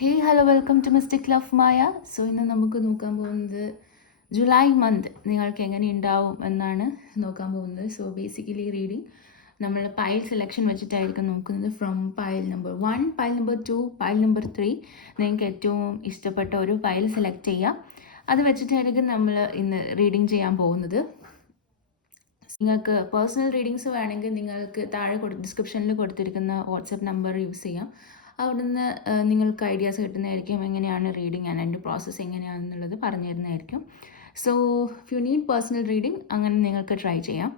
Hello welcome to mystic love Maya. So ഇന്ന് നമുക്ക് നോക്കാൻ പോകുന്നത് ജൂലൈ മന്ത് നിങ്ങൾക്ക് എങ്ങനെ ഉണ്ടാവും എന്നാണ് നോക്കാൻ പോകുന്നത്. സോ ബേസിക്കലി റീഡിങ് നമ്മൾ പൈൽ സെലക്ഷൻ വെച്ചിട്ടായിരിക്കും നോക്കുന്നത്. From pile number 1, pile number 2, pile number 3 നിങ്ങൾക്ക് ഏറ്റവും ഇഷ്ടപ്പെട്ട ഒരു പൈൽ സെലക്ട് ചെയ്യാം. അത് വെച്ചിട്ടായിരിക്കും നമ്മൾ ഇന്ന് റീഡിങ് ചെയ്യാൻ പോകുന്നത്. നിങ്ങൾക്ക് പേഴ്സണൽ റീഡിങ്സ് വേണമെങ്കിൽ നിങ്ങൾക്ക് താഴെ ഡിസ്ക്രിപ്ഷനിൽ കൊടുത്തിരിക്കുന്ന വാട്സപ്പ് നമ്പർ യൂസ് ചെയ്യാം. അവിടുന്ന് നിങ്ങൾക്ക് ഐഡിയാസ് കിട്ടുന്നതായിരിക്കും എങ്ങനെയാണ് റീഡിങ് ആൻഡ് അതിൻ്റെ പ്രോസസ്സ് എങ്ങനെയാണെന്നുള്ളത് പറഞ്ഞു തരുന്നതായിരിക്കും. So if you need personal reading അങ്ങനെ നിങ്ങൾക്ക് ട്രൈ ചെയ്യാം.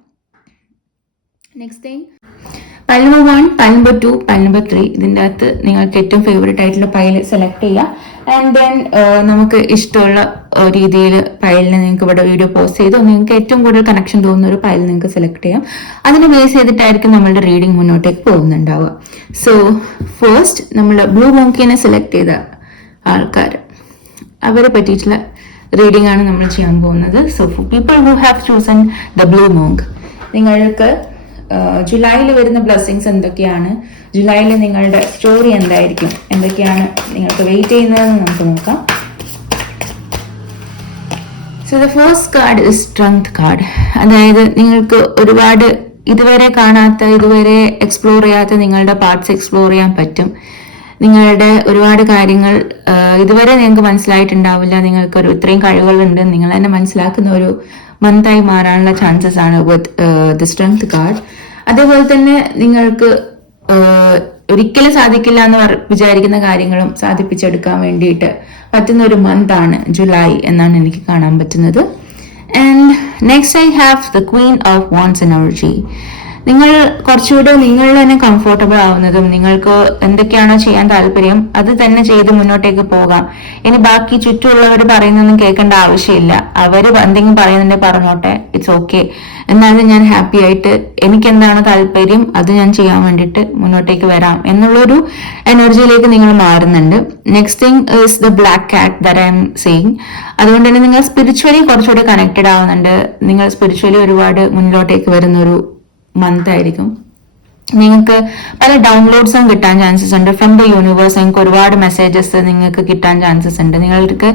Next thing, pile number 1, pile number 2, pile number 3 ഇതിൻ്റെ അകത്ത് നിങ്ങൾക്ക് ഏറ്റവും ഫേവറേറ്റ് ആയിട്ടുള്ള പൈൽ സെലക്ട് ചെയ്യാം. ആൻഡ് ദെൻ നമുക്ക് ഇഷ്ടമുള്ള രീതിയിൽ പൈലിനെ നിങ്ങൾക്ക് ഇവിടെ വീഡിയോ പോസ്റ്റ് ചെയ്തോ നിങ്ങൾക്ക് ഏറ്റവും കൂടുതൽ കണക്ഷൻ തോന്നുന്ന ഒരു പൈൽ നിങ്ങൾക്ക് സെലക്ട് ചെയ്യാം. അതിനെ ബേസ് ചെയ്തിട്ടായിരിക്കും നമ്മളുടെ റീഡിങ് മുന്നോട്ടേക്ക് പോകുന്നുണ്ടാവുക. സോ ഫസ്റ്റ് നമ്മൾ ബ്ലൂ മോങ്കിനെ സെലക്ട് ചെയ്ത ആൾക്കാർ അവരെ പറ്റിയിട്ടുള്ള റീഡിംഗ് ആണ് നമ്മൾ ചെയ്യാൻ പോകുന്നത്. So for people who have chosen the blue monk, നിങ്ങൾക്ക് ജൂലൈയിൽ വരുന്ന ബ്ലെസ്സിങ്സ് എന്തൊക്കെയാണ്, ജൂലൈയിൽ നിങ്ങളുടെ സ്റ്റോറി എന്തായിരിക്കും, എന്തൊക്കെയാണ് നിങ്ങൾക്ക് വെയിറ്റ് ചെയ്യുന്നതെന്ന് നമുക്ക് നോക്കാം. So the first card is strength card. അതായത് നിങ്ങൾക്ക് ഒരുപാട് ഇതുവരെ കാണാത്ത, ഇതുവരെ എക്സ്പ്ലോർ ചെയ്യാത്ത നിങ്ങളുടെ പാർട്സ് എക്സ്പ്ലോർ ചെയ്യാൻ പറ്റും. നിങ്ങളുടെ ഒരുപാട് കാര്യങ്ങൾ ഇതുവരെ നിങ്ങൾക്ക് മനസ്സിലായിട്ടുണ്ടാവില്ല. നിങ്ങൾക്കൊരു ഇത്രയും കഴിവുകളുണ്ട് നിങ്ങൾ തന്നെ മനസ്സിലാക്കുന്ന ഒരു മന്തായി മാറാനുള്ള ചാൻസസ് ആണ് വിത്ത് ദ സ്ട്രെങ്ത് കാർഡ്. അതേപോലെ തന്നെ നിങ്ങൾക്ക് ഒരിക്കലും സാധിക്കില്ല എന്ന് വിചാരിക്കുന്ന കാര്യങ്ങളും സാധിപ്പിച്ചെടുക്കാൻ വേണ്ടിയിട്ട് പറ്റുന്ന ഒരു മന്താണ് ജൂലൈ എന്നാണ് എനിക്ക് കാണാൻ പറ്റുന്നത്. And next I have the Queen of wands energy. നിങ്ങൾ കുറച്ചുകൂടെ നിങ്ങൾ തന്നെ കംഫോർട്ടബിൾ ആവുന്നതും നിങ്ങൾക്ക് എന്തൊക്കെയാണോ ചെയ്യാൻ താല്പര്യം അത് തന്നെ ചെയ്ത് മുന്നോട്ടേക്ക് പോകാം. ഇനി ബാക്കി ചുറ്റുമുള്ളവർ പറയുന്നൊന്നും കേൾക്കേണ്ട ആവശ്യമില്ല. അവർ എന്തെങ്കിലും പറയുന്നുണ്ടെങ്കിൽ പറഞ്ഞോട്ടെ, ഇറ്റ്സ് ഓക്കെ. എന്നാലും ഞാൻ ഹാപ്പി ആയിട്ട് എനിക്ക് എന്താണോ താല്പര്യം അത് ഞാൻ ചെയ്യാൻ വേണ്ടിയിട്ട് മുന്നോട്ടേക്ക് വരാം എന്നുള്ളൊരു എനർജിയിലേക്ക് നിങ്ങൾ മാറുന്നുണ്ട്. Next thing is the black cat that I am saying. അതുകൊണ്ട് തന്നെ നിങ്ങൾ സ്പിരിച്വലി കുറച്ചുകൂടി കണക്റ്റഡ് ആവുന്നുണ്ട്. നിങ്ങൾ സ്പിരിച്വലി ഒരുപാട് മുന്നിലോട്ടേക്ക് വരുന്നൊരു മന്ത് ആയിരിക്കും. നിങ്ങൾക്ക് പല ഡൗൺലോഡ്സും കിട്ടാൻ ചാൻസസ് ഉണ്ട് ഫ്രം ദ യൂണിവേഴ്സ്. നിങ്ങൾക്ക് ഒരുപാട് മെസ്സേജസ് നിങ്ങൾക്ക് കിട്ടാൻ ചാൻസസ് ഉണ്ട്. നിങ്ങൾക്ക്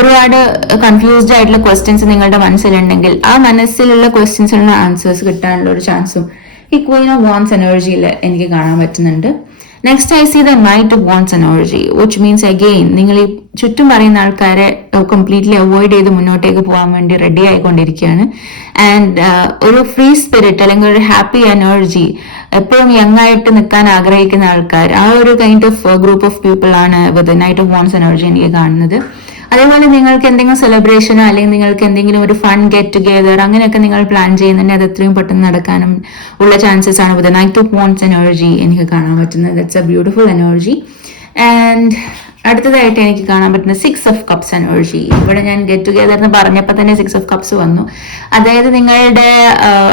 ഒരുപാട് കൺഫ്യൂസ്ഡ് ആയിട്ടുള്ള ക്വസ്റ്റ്യൻസ് നിങ്ങളുടെ മനസ്സിലുണ്ടെങ്കിൽ ആ മനസ്സിലുള്ള ക്വസ്റ്റ്യൻസിനുള്ള ആൻസേഴ്സ് കിട്ടാനുള്ള ഒരു ചാൻസും ഈ ക്വീൻ ഓഫ് വാൻഡ്സ് എനർജിയിൽ എനിക്ക് കാണാൻ പറ്റുന്നുണ്ട്. Next I see the knight of wands energy, which means again നിങ്ങൾ ഈ ചുറ്റും പറയുന്ന ആൾക്കാരെ കംപ്ലീറ്റ്ലി അവോയ്ഡ് ചെയ്ത് മുന്നോട്ടേക്ക് പോകാൻ വേണ്ടി റെഡി ആയിക്കൊണ്ടിരിക്കുകയാണ്. ആൻഡ് ഒരു ഫ്രീ സ്പിരിറ്റ് അല്ലെങ്കിൽ ഒരു ഹാപ്പി എനർജി, എപ്പോഴും യങ് ആയിട്ട് നിൽക്കാൻ ആഗ്രഹിക്കുന്ന ആൾക്കാർ, ആ ഒരു kind of group of people ആണ് with knight of wands energy എനിക്ക് കാണുന്നത്. അതേപോലെ നിങ്ങൾക്ക് എന്തെങ്കിലും സെലിബ്രേഷനോ അല്ലെങ്കിൽ നിങ്ങൾക്ക് എന്തെങ്കിലും ഒരു ഫൺ ഗെറ്റ് ടുഗെദർ അങ്ങനെയൊക്കെ നിങ്ങൾ പ്ലാൻ ചെയ്യുന്നുണ്ടെങ്കിൽ അത് എത്രയും പെട്ടെന്ന് നടക്കാനും ഉള്ള ചാൻസസ് ആണ് with knight of wands energy എനിക്ക് കാണാൻ പറ്റുന്നത്. That's A beautiful energy. And അടുത്തതായിട്ട് എനിക്ക് കാണാൻ പറ്റുന്ന 6 ഓഫ് കപ്സ് എനർജി. ഇവിടെ ഞാൻ ഗെറ്റ് ടുഗെദർ എന്ന് പറഞ്ഞപ്പോൾ തന്നെ 6 ഓഫ് കപ്സ് വന്നു. അതായത് നിങ്ങളുടെ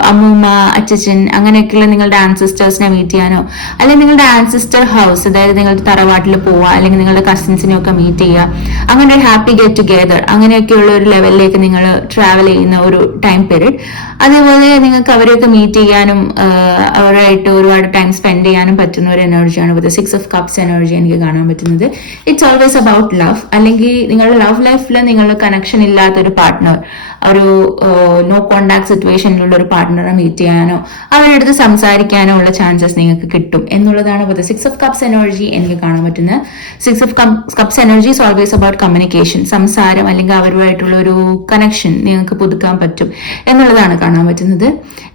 അമ്മൂമ്മ, അച്ഛൻ അങ്ങനെയൊക്കെയുള്ള നിങ്ങളുടെ ആൻസിസ്റ്റേഴ്സിനെ മീറ്റ് ചെയ്യാനോ അല്ലെങ്കിൽ നിങ്ങളുടെ ആൻസിസ്റ്റർ ഹൗസ്, അതായത് നിങ്ങളുടെ തറവാട്ടിൽ പോവുക അല്ലെങ്കിൽ നിങ്ങളുടെ കസിൻസിനെ ഒക്കെ മീറ്റ് ചെയ്യുക, അങ്ങനെ ഒരു ഹാപ്പി ഗെറ്റ് ടുഗെദർ അങ്ങനെയൊക്കെയുള്ള ഒരു ലെവലിലേക്ക് നിങ്ങൾ ട്രാവൽ ചെയ്യുന്ന ഒരു ടൈം പീരീഡ്. അതേപോലെ നിങ്ങൾക്ക് അവരെയൊക്കെ മീറ്റ് ചെയ്യാനും അവരായിട്ട് ഒരുപാട് ടൈം സ്പെൻഡ് ചെയ്യാനും പറ്റുന്ന ഒരു എനർജിയാണ് വിത്ത് 6 ഓഫ് കപ്സ് എനർജി എനിക്ക് കാണാൻ പറ്റുന്നത്. It's always about love. അല്ലെങ്കിൽ നിങ്ങളുടെ ലവ് ലൈഫിൽ നിങ്ങളുടെ കണക്ഷൻ ഇല്ലാത്തൊരു പാർട്ട്ണർ, ഒരു നോ കോണ്ടാക്ട് സിറ്റുവേഷനിലുള്ള ഒരു പാർട്ട്ണറെ മീറ്റ് ചെയ്യാനോ അവരുടെ അടുത്ത് സംസാരിക്കാനോ ഉള്ള ചാൻസസ് നിങ്ങൾക്ക് കിട്ടും എന്നുള്ളതാണ് വിത്ത് 6 ഓഫ് കപ്സ് എനർജി എനിക്ക് കാണാൻ പറ്റുന്നത്. 6 of cups energy is always about communication, സംസാരം അല്ലെങ്കിൽ അവരുമായിട്ടുള്ള ഒരു കണക്ഷൻ നിങ്ങൾക്ക് പുതുക്കാൻ പറ്റും എന്നുള്ളതാണ് കാണാൻ പറ്റുന്നത്.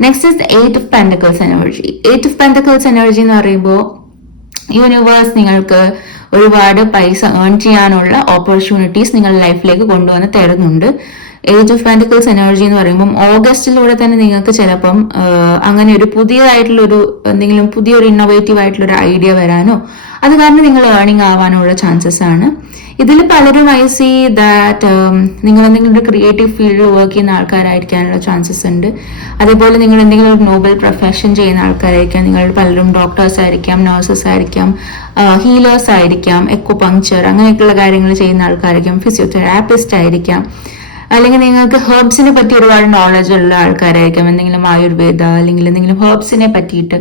Next is 8 of pentacles energy. 8 of pentacles energy എന്ന് പറയുമ്പോൾ യൂണിവേഴ്സ് നിങ്ങൾക്ക് ഒരുപാട് പൈസ ഏൺ ചെയ്യാനുള്ള ഓപ്പർച്യൂണിറ്റീസ് നിങ്ങളുടെ ലൈഫിലേക്ക് കൊണ്ടുവന്ന് തരുന്നുണ്ട്. 8 ഓഫ് പെന്റക്കിൾസ് എനർജി എന്ന് പറയുമ്പോൾ ഓഗസ്റ്റിലൂടെ തന്നെ നിങ്ങൾക്ക് ചിലപ്പം അങ്ങനെ ഒരു പുതിയതായിട്ടുള്ളൊരു എന്തെങ്കിലും പുതിയൊരു ഇന്നോവേറ്റീവ് ആയിട്ടുള്ള ഒരു ഐഡിയ വരാനോ അത് കാരണം നിങ്ങൾ ഏർണിംഗ് ആവാനുള്ള ചാൻസസ് ആണ്. ഇതിൽ പലരും ഐ സി ദാറ്റ് നിങ്ങൾ എന്തെങ്കിലും ഒരു ക്രിയേറ്റീവ് ഫീൽഡിൽ വർക്ക് ചെയ്യുന്ന ആൾക്കാരായിരിക്കാനുള്ള ചാൻസസ് ഉണ്ട്. അതേപോലെ നിങ്ങൾ എന്തെങ്കിലും ഒരു നോബൽ പ്രൊഫഷൻ ചെയ്യുന്ന ആൾക്കാരായിരിക്കാം. നിങ്ങൾ പലരും ഡോക്ടേഴ്സ് ആയിരിക്കാം, നഴ്സസ് ആയിരിക്കാം, ഹീലേഴ്സ് ആയിരിക്കാം, എക്വപങ്ക്ചർ അങ്ങനെയൊക്കെയുള്ള കാര്യങ്ങൾ ചെയ്യുന്ന ആൾക്കാരായിരിക്കാം, ഫിസിയോതെറാപ്പിസ്റ്റ് ആയിരിക്കാം. അല്ലെങ്കിൽ നിങ്ങൾക്ക് ഹെർബ്സിനെ പറ്റി ഒരുപാട് നോളജ് ഉള്ള ആൾക്കാരായിരിക്കാം. എന്തെങ്കിലും ആയുർവേദ അല്ലെങ്കിൽ എന്തെങ്കിലും ഹെർബ്സിനെ പറ്റിയിട്ട്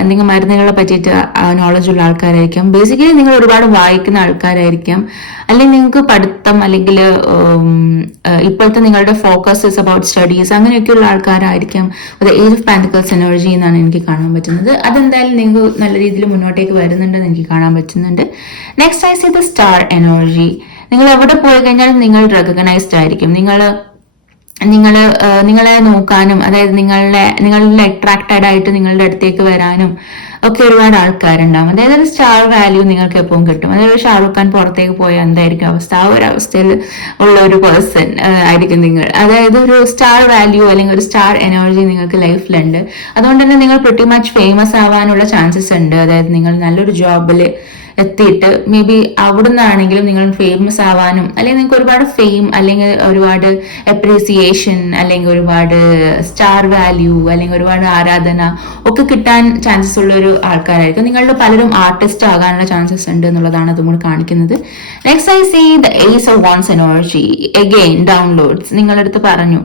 എന്തെങ്കിലും മരുന്നുകളെ പറ്റിയിട്ട് നോളജ് ഉള്ള ആൾക്കാരായിരിക്കാം. ബേസിക്കലി നിങ്ങൾ ഒരുപാട് വായിക്കുന്ന ആൾക്കാരായിരിക്കാം. അല്ലെങ്കിൽ നിങ്ങൾക്ക് പഠിത്തം അല്ലെങ്കിൽ ഇപ്പോഴത്തെ നിങ്ങളുടെ ഫോക്കസ് ഇസ് അബൌട്ട് സ്റ്റഡീസ് അങ്ങനെയൊക്കെയുള്ള ആൾക്കാരായിരിക്കാം. അത് ഏജ് ഓഫ് പാന്റിക്കിൾസ് എനർജി എന്നാണ് എനിക്ക് കാണാൻ പറ്റുന്നത്. അതെന്തായാലും നിങ്ങൾക്ക് നല്ല രീതിയിൽ മുന്നോട്ടേക്ക് വരുന്നുണ്ടെന്ന് എനിക്ക് കാണാൻ പറ്റുന്നുണ്ട്. Next I see the star energy. നിങ്ങൾ എവിടെ പോയി കഴിഞ്ഞാലും നിങ്ങൾ റെക്കഗ്നൈസ്ഡ് ആയിരിക്കും. നിങ്ങളെ നോക്കാനും അതായത് നിങ്ങളിൽ അട്രാക്റ്റഡ് ആയിട്ട് നിങ്ങളുടെ അടുത്തേക്ക് വരാനും ഒക്കെ ഒരുപാട് ആൾക്കാരുണ്ടാവും. അതായത് ഒരു സ്റ്റാർ വാല്യൂ നിങ്ങൾക്ക് എപ്പോഴും കിട്ടും. അതായത് ഷാറുഖ് ഖാൻ പുറത്തേക്ക് പോയാൽ എന്തായിരിക്കും അവസ്ഥ, ആ ഒരു അവസ്ഥയിൽ ഉള്ള ഒരു പേഴ്സൺ ആയിരിക്കും നിങ്ങൾ. അതായത് ഒരു സ്റ്റാർ വാല്യൂ അല്ലെങ്കിൽ ഒരു സ്റ്റാർ എനർജി നിങ്ങൾക്ക് ലൈഫിലുണ്ട്. അതുകൊണ്ട് തന്നെ നിങ്ങൾ പ്രിറ്റി മച്ച് ഫേമസ് ആവാനുള്ള ചാൻസസ് ഉണ്ട്. അതായത് നിങ്ങൾ നല്ലൊരു ജോബിൽ എത്തിയിട്ട് മേ ബി അവിടെ നിന്നാണെങ്കിലും നിങ്ങൾ ഫേമസ് ആവാനും അല്ലെങ്കിൽ നിങ്ങൾക്ക് ഒരുപാട് ഫെയിം അല്ലെങ്കിൽ ഒരുപാട് അപ്രീസിയേഷൻ അല്ലെങ്കിൽ ഒരുപാട് സ്റ്റാർ വാല്യൂ അല്ലെങ്കിൽ ഒരുപാട് ആരാധന ഒക്കെ കിട്ടാൻ ചാൻസസ് ഉള്ള ഒരു ആൾക്കാരായിരിക്കും. നിങ്ങളുടെ പലരും ആർട്ടിസ്റ്റ് ആകാനുള്ള ചാൻസസ് ഉണ്ട് എന്നുള്ളതാണ് അതുകൊണ്ട് കാണിക്കുന്നത്. Next I see the ace of wands energy. Again downloads. നിങ്ങളുടെ അടുത്ത് പറഞ്ഞു,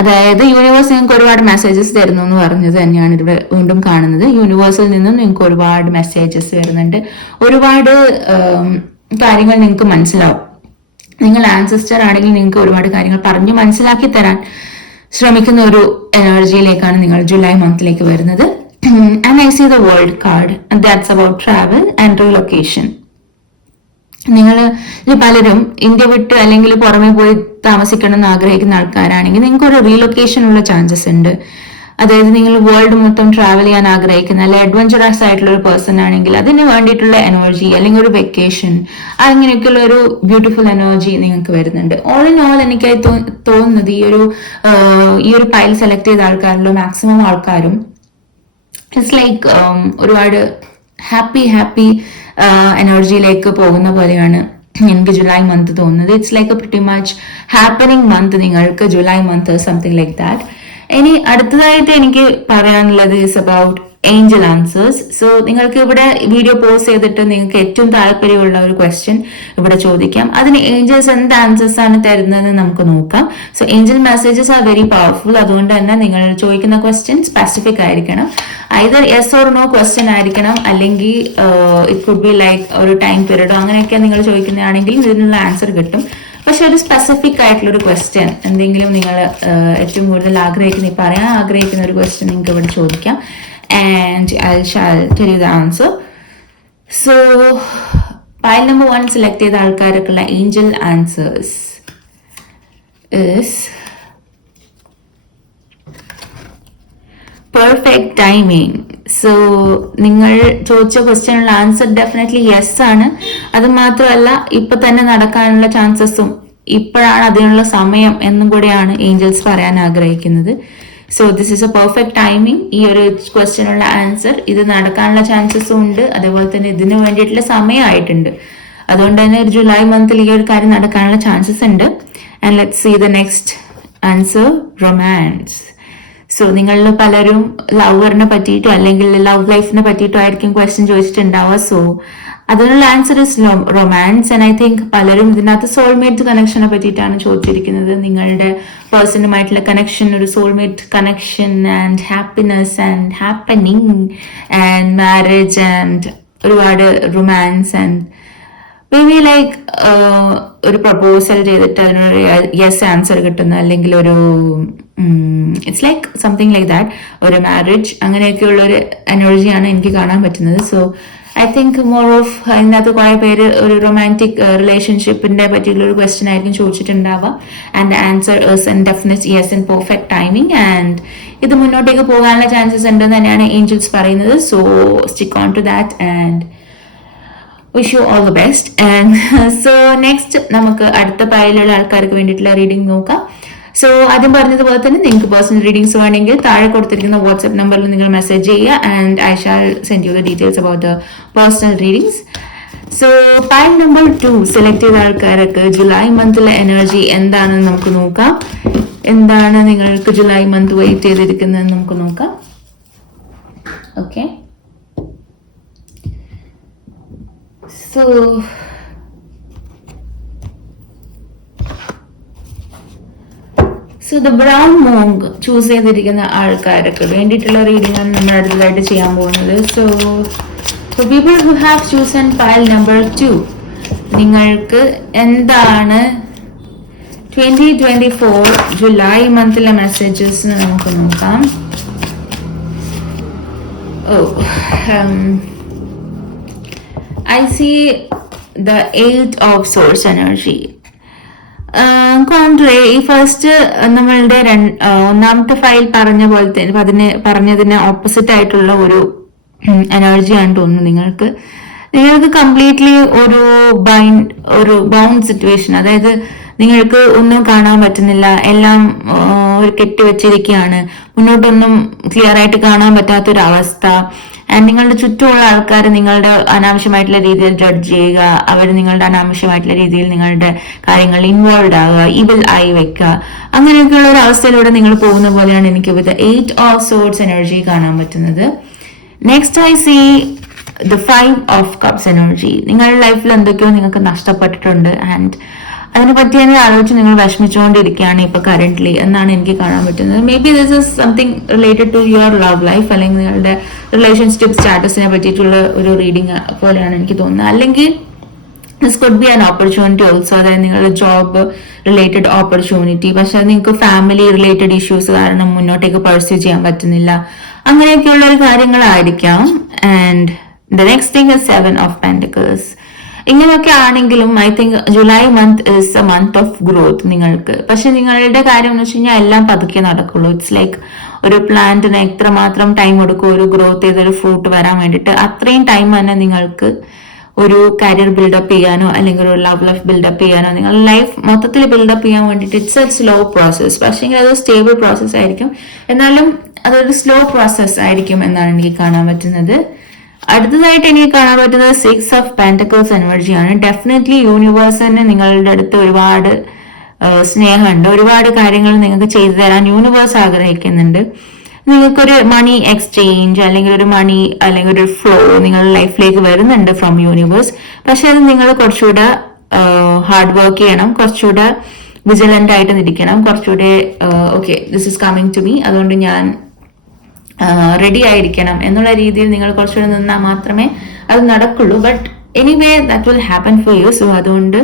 അതായത് യൂണിവേഴ്സ് നിങ്ങൾക്ക് ഒരുപാട് മെസ്സേജസ് തരുന്നു എന്ന് പറഞ്ഞത് തന്നെയാണ് ഇവിടെ വീണ്ടും കാണുന്നത്. യൂണിവേഴ്സിൽ നിന്നും നിങ്ങൾക്ക് ഒരുപാട് മെസ്സേജസ് വരുന്നുണ്ട്. ഒരുപാട് കാര്യങ്ങൾ നിങ്ങൾക്ക് മനസ്സിലാവും. നിങ്ങൾ ആൻസിസ്റ്റർ ആണെങ്കിൽ നിങ്ങൾക്ക് ഒരുപാട് കാര്യങ്ങൾ പറഞ്ഞു മനസ്സിലാക്കി തരാൻ ശ്രമിക്കുന്ന ഒരു എനർജിയിലേക്കാണ് നിങ്ങൾ ജൂലൈ മന്തിലേക്ക് വരുന്നത്. And I see the world card. That's about travel and relocation. നിങ്ങൾ പലരും ഇന്ത്യ വിട്ട് അല്ലെങ്കിൽ പുറമെ പോയി താമസിക്കണം എന്ന് ആഗ്രഹിക്കുന്ന ആൾക്കാരാണെങ്കിൽ നിങ്ങൾക്ക് ഒരു റീലൊക്കേഷനുള്ള ചാൻസസ് ഉണ്ട്. അതായത് നിങ്ങൾ വേൾഡ് മൊത്തം ട്രാവൽ ചെയ്യാൻ ആഗ്രഹിക്കുന്ന അല്ലെങ്കിൽ അഡ്വഞ്ചറസ് ആയിട്ടുള്ള ഒരു പേഴ്സൺ ആണെങ്കിൽ അതിന് വേണ്ടിയിട്ടുള്ള എനർജി അല്ലെങ്കിൽ ഒരു വെക്കേഷൻ അങ്ങനെയൊക്കെയുള്ള ഒരു ബ്യൂട്ടിഫുൾ എനർജി നിങ്ങൾക്ക് വരുന്നുണ്ട്. ഓൾ ഇൻ ഓൾ എനിക്കായി തോന്നുന്നത് ഈ ഒരു പൈൽ സെലക്ട് ചെയ്ത ആൾക്കാരിലോ മാക്സിമം ആൾക്കാരും ഇറ്റ്സ് ലൈക്ക് ഒരുപാട് ഹാപ്പി എനർജിയിലേക്ക് പോകുന്ന പോലെയാണ് എനിക്ക് ജൂലൈ മന്ത് തോന്നുന്നത്. It's like a pretty much happening month നിങ്ങൾക്ക് July month something like that. ഇനി അടുത്തതായിട്ട് എനിക്ക് പറയാനുള്ളത് ഇസ് അബൌട്ട് ഏഞ്ചൽ ആൻസേഴ്സ്. സോ നിങ്ങൾക്ക് ഇവിടെ വീഡിയോ പോസ് ചെയ്തിട്ട് നിങ്ങൾക്ക് ഏറ്റവും താല്പര്യമുള്ള ഒരു ക്വസ്റ്റ്യൻ ഇവിടെ ചോദിക്കാം. അതിന് ഏഞ്ചൽസ് എന്ത് ആൻസേഴ്സ് ആണ് തരുന്നതെന്ന് നമുക്ക് നോക്കാം. So angel messages are very powerful. അതുകൊണ്ട് തന്നെ നിങ്ങൾ ചോദിക്കുന്ന ക്വസ്റ്റ്യൻ സ്പെസിഫിക് ആയിരിക്കണം. Either yes or no question ആയിരിക്കണം, അല്ലെങ്കിൽ ഇറ്റ് കുഡ് ബി ലൈക്ക് ഒരു ടൈം പീരീഡോ അങ്ങനെയൊക്കെ നിങ്ങൾ ചോദിക്കുന്നതാണെങ്കിൽ ഇതിനുള്ള ആൻസർ കിട്ടും. പക്ഷെ ഒരു സ്പെസിഫിക് ആയിട്ടുള്ള ഒരു ക്വസ്റ്റ്യൻ എന്തെങ്കിലും നിങ്ങൾ ഏറ്റവും കൂടുതൽ പറയാൻ ആഗ്രഹിക്കുന്ന ഒരു ക്വസ്റ്റ്യൻ നിങ്ങൾക്ക് ഇവിടെ ചോദിക്കാം. And I shall tell you the answer. So, pile number 1 select ചെയ്ത ആൾക്കാർക്കുള്ള angel answers is perfect timing. So നിങ്ങൾ ചോദിച്ച ക്വസ്റ്റ്യനുള്ള ആൻസർ ഡെഫിനറ്റ്ലി യെസ് ആണ്. അത് മാത്രമല്ല ഇപ്പൊ തന്നെ നടക്കാനുള്ള ചാൻസസും ഇപ്പോഴാണ് അതിനുള്ള സമയം എന്നും കൂടെയാണ് ഏഞ്ചൽസ് പറയാൻ ആഗ്രഹിക്കുന്നത്. So this is A perfect timing. ഈ ഒരു ക്വസ്റ്റ്യനുള്ള ആൻസർ ഇത് നടക്കാനുള്ള ചാൻസസും ഉണ്ട്, അതേപോലെ തന്നെ ഇതിന് വേണ്ടിയിട്ടുള്ള സമയമായിട്ടുണ്ട്. അതുകൊണ്ട് തന്നെ ഒരു ജൂലൈ മന്തിൽ ഈ ഒരു കാര്യം നടക്കാനുള്ള ചാൻസസ് ഉണ്ട്. And let's see the next answer, romance. So നിങ്ങളിൽ പലരും ലവറിനെ പറ്റിയിട്ടോ അല്ലെങ്കിൽ ലവ് ലൈഫിനെ പറ്റിയിട്ടോ ആയിരിക്കും ക്വസ്റ്റ്യൻ ചോദിച്ചിട്ടുണ്ടാവുക. സോ അതിനുള്ള answer is romance. And I think പലരും ഇതിനകത്ത് സോൾമേറ്റ് കണക്ഷനെ പറ്റിയിട്ടാണ് ചോദിച്ചിരിക്കുന്നത്. നിങ്ങളുടെ പേഴ്സണുമായിട്ടുള്ള കണക്ഷൻ, ഒരു soulmate connection and happiness and happening and marriage and ഒരുപാട് romance and maybe like ഒരു പ്രപ്പോസൽ ചെയ്തിട്ട് അതിനൊരു യെസ് ആൻസർ കിട്ടുന്ന അല്ലെങ്കിൽ ഒരു it's like something like that, ഒരു മാരേജ് അങ്ങനെയൊക്കെയുള്ള ഒരു എനർജിയാണ് എനിക്ക് കാണാൻ പറ്റുന്നത്. So I think more of അതിനകത്ത് കുറെ പേര് ഒരു റൊമാൻറ്റിക് റിലേഷൻഷിപ്പിന്റെ പറ്റിയുള്ള ഒരു ക്വസ്റ്റ്യൻ ആയിരിക്കും ചോദിച്ചിട്ടുണ്ടാവുക. And the answer is an definite yes in perfect timing. And ഇത് മുന്നോട്ടേക്ക് പോകാനുള്ള ചാൻസസ് ഉണ്ടെന്ന് തന്നെയാണ് ഏഞ്ചൽസ് പറയുന്നത്. So stick on to that and wish you all the best. And so next നമുക്ക് അടുത്ത പൈലുള്ള ആൾക്കാർക്ക് വേണ്ടിയിട്ടുള്ള റീഡിംഗ് നോക്കാം. സോ ആദ്യം പറഞ്ഞതുപോലെ തന്നെ നിങ്ങൾക്ക് പേഴ്സണൽ റീഡിംഗ്സ് വേണമെങ്കിൽ താഴെ കൊടുത്തിരിക്കുന്ന വാട്സ്ആപ്പ് നമ്പറിൽ നിങ്ങൾ മെസ്സേജ് ചെയ്യുക and I shall send you the details about the personal readings. So pile number 2 select ചെയ്ത ആൾക്കാർക്ക് ജൂലൈ മന്തിലെ എനർജി എന്താണെന്ന് നമുക്ക് നോക്കാം. എന്താണ് നിങ്ങൾക്ക് ജൂലൈ മന്ത് വെയിറ്റ് ചെയ്തിരിക്കുന്നതെന്ന് നമുക്ക് നോക്കാം. Okay, so so the brown monk choose ചെയ്തിരിക്കുന്ന ആൾക്കാർക്ക് വേണ്ടിയിട്ടുള്ള റീഡിംഗ് ആണ് നമ്മൾ അടുത്തതായിട്ട് ചെയ്യാൻ പോകുന്നത്. So people who have chosen pile number 2, നിങ്ങൾക്ക് എന്താണ് 2024 ജൂലൈ മന്തിലെ മെസ്സേജസ് നമുക്ക് നോക്കാം. I see the 8 of Swords energy. കോൺട്രേ ഈ ഫസ്റ്റ് നമ്മളുടെ ഒന്നാമത്തെ ഫയൽ പറഞ്ഞ പോലത്തെ പറഞ്ഞതിന് ഓപ്പോസിറ്റ് ആയിട്ടുള്ള ഒരു എനർജിയാണ് തോന്നുന്നു. നിങ്ങൾക്ക് കംപ്ലീറ്റ്ലി ഒരു ബൗണ്ട് സിറ്റുവേഷൻ, അതായത് നിങ്ങൾക്ക് ഒന്നും കാണാൻ പറ്റുന്നില്ല, എല്ലാം ഒരു കെട്ടിവെച്ചിരിക്കുകയാണ്, മുന്നോട്ടൊന്നും ക്ലിയർ ആയിട്ട് കാണാൻ പറ്റാത്തൊരവസ്ഥ. ആൻഡ് നിങ്ങളുടെ ചുറ്റുമുള്ള ആൾക്കാർ നിങ്ങളുടെ അനാവശ്യമായിട്ടുള്ള രീതിയിൽ ജഡ്ജ് ചെയ്യുക, അവർ നിങ്ങളുടെ അനാവശ്യമായിട്ടുള്ള രീതിയിൽ നിങ്ങളുടെ കാര്യങ്ങളിൽ ഇൻവോൾവ് ആവുക, ഇവിൽ ആയി വെക്കുക, അങ്ങനെയൊക്കെയുള്ള ഒരു അവസ്ഥയിലൂടെ നിങ്ങൾ പോകുന്ന പോലെയാണ് എനിക്ക് വിത്ത് 8 of Swords എനർജി കാണാൻ പറ്റുന്നത്. Next I see the 5 of Cups energy. നിങ്ങളുടെ ലൈഫിൽ എന്തൊക്കെയോ നിങ്ങൾക്ക് നഷ്ടപ്പെട്ടിട്ടുണ്ട് ആൻഡ് അതിനെ പറ്റി തന്നെ ആലോചിച്ച് നിങ്ങൾ വിഷമിച്ചുകൊണ്ടിരിക്കുകയാണ് ഇപ്പൊ കറന്റ്ലി എന്നാണ് എനിക്ക് കാണാൻ പറ്റുന്നത്. Maybe this is something related to your love life, അല്ലെങ്കിൽ നിങ്ങളുടെ റിലേഷൻഷിപ്പ് സ്റ്റാറ്റസിനെ പറ്റിയിട്ടുള്ള ഒരു റീഡിങ് പോലെയാണ് എനിക്ക് തോന്നുന്നത്. അല്ലെങ്കിൽ this could be an opportunity also, അതായത് നിങ്ങളുടെ ജോബ് റിലേറ്റഡ് ഓപ്പർച്യൂണിറ്റി, പക്ഷെ നിങ്ങൾക്ക് ഫാമിലി റിലേറ്റഡ് ഇഷ്യൂസ് കാരണം മുന്നോട്ടേക്ക് പെർസ്യൂ ചെയ്യാൻ പറ്റുന്നില്ല, അങ്ങനെയൊക്കെയുള്ള ഒരു കാര്യങ്ങളായിരിക്കാം. And the next thing is 7 of Pentacles. ഇങ്ങനെയൊക്കെ ആണെങ്കിലും I think July month is a month of growth നിങ്ങൾക്ക്. പക്ഷെ നിങ്ങളുടെ കാര്യം എന്ന് വെച്ച് കഴിഞ്ഞാൽ എല്ലാം പതുക്കെ നടക്കുള്ളൂ. ഇറ്റ്സ് ലൈക്ക് ഒരു പ്ലാന്റിന് എത്രമാത്രം ടൈം എടുക്കും ഒരു ഗ്രോത്ത് ചെയ്തൊരു ഫ്രൂട്ട് വരാൻ വേണ്ടിയിട്ട്, അത്രയും ടൈം തന്നെ നിങ്ങൾക്ക് ഒരു കരിയർ ബിൽഡപ്പ് ചെയ്യാനോ അല്ലെങ്കിൽ ഒരു ലവ് ലൈഫ് ബിൽഡപ്പ് ചെയ്യാനോ നിങ്ങളുടെ ലൈഫ് മൊത്തത്തിൽ ബിൽഡപ്പ് ചെയ്യാൻ വേണ്ടിയിട്ട് ഇറ്റ്സ് എ സ്ലോ പ്രോസസ്. പക്ഷേ അത് സ്റ്റേബിൾ പ്രോസസ് ആയിരിക്കും, എന്നാലും അതൊരു സ്ലോ പ്രോസസ് ആയിരിക്കും എന്നാണ് എനിക്ക് കാണാൻ പറ്റുന്നത്. അടുത്തതായിട്ട് എനിക്ക് കാണാൻ പറ്റുന്നത് 6 of Pentacles എനർജിയാണ്. ഡെഫിനറ്റ്ലി യൂണിവേഴ്സിന് നിങ്ങളുടെ അടുത്ത് ഒരുപാട് സ്നേഹമുണ്ട്, ഒരുപാട് കാര്യങ്ങൾ നിങ്ങൾക്ക് ചെയ്തു തരാൻ യൂണിവേഴ്സ് ആഗ്രഹിക്കുന്നുണ്ട്. നിങ്ങൾക്കൊരു മണി എക്സ്ചേഞ്ച് അല്ലെങ്കിൽ ഒരു മണി അല്ലെങ്കിൽ ഒരു ഫ്ലോ നിങ്ങളുടെ ലൈഫിലേക്ക് വരുന്നുണ്ട് ഫ്രം യൂണിവേഴ്സ്. പക്ഷെ അത് നിങ്ങൾ കുറച്ചുകൂടെ ഹാർഡ് വർക്ക് ചെയ്യണം, കുറച്ചുകൂടെ വിജിലന്റ് ആയിട്ട് നിൽക്കണം, കുറച്ചുകൂടെ okay this is coming to me, അതുകൊണ്ട് ഞാൻ റെഡി ആയിരിക്കണം എന്നുള്ള രീതിയിൽ നിങ്ങൾ കുറച്ചുകൂടെ നിന്നാൽ മാത്രമേ അത് നടക്കുള്ളൂ. But anyway that will happen for U. So അതുകൊണ്ട്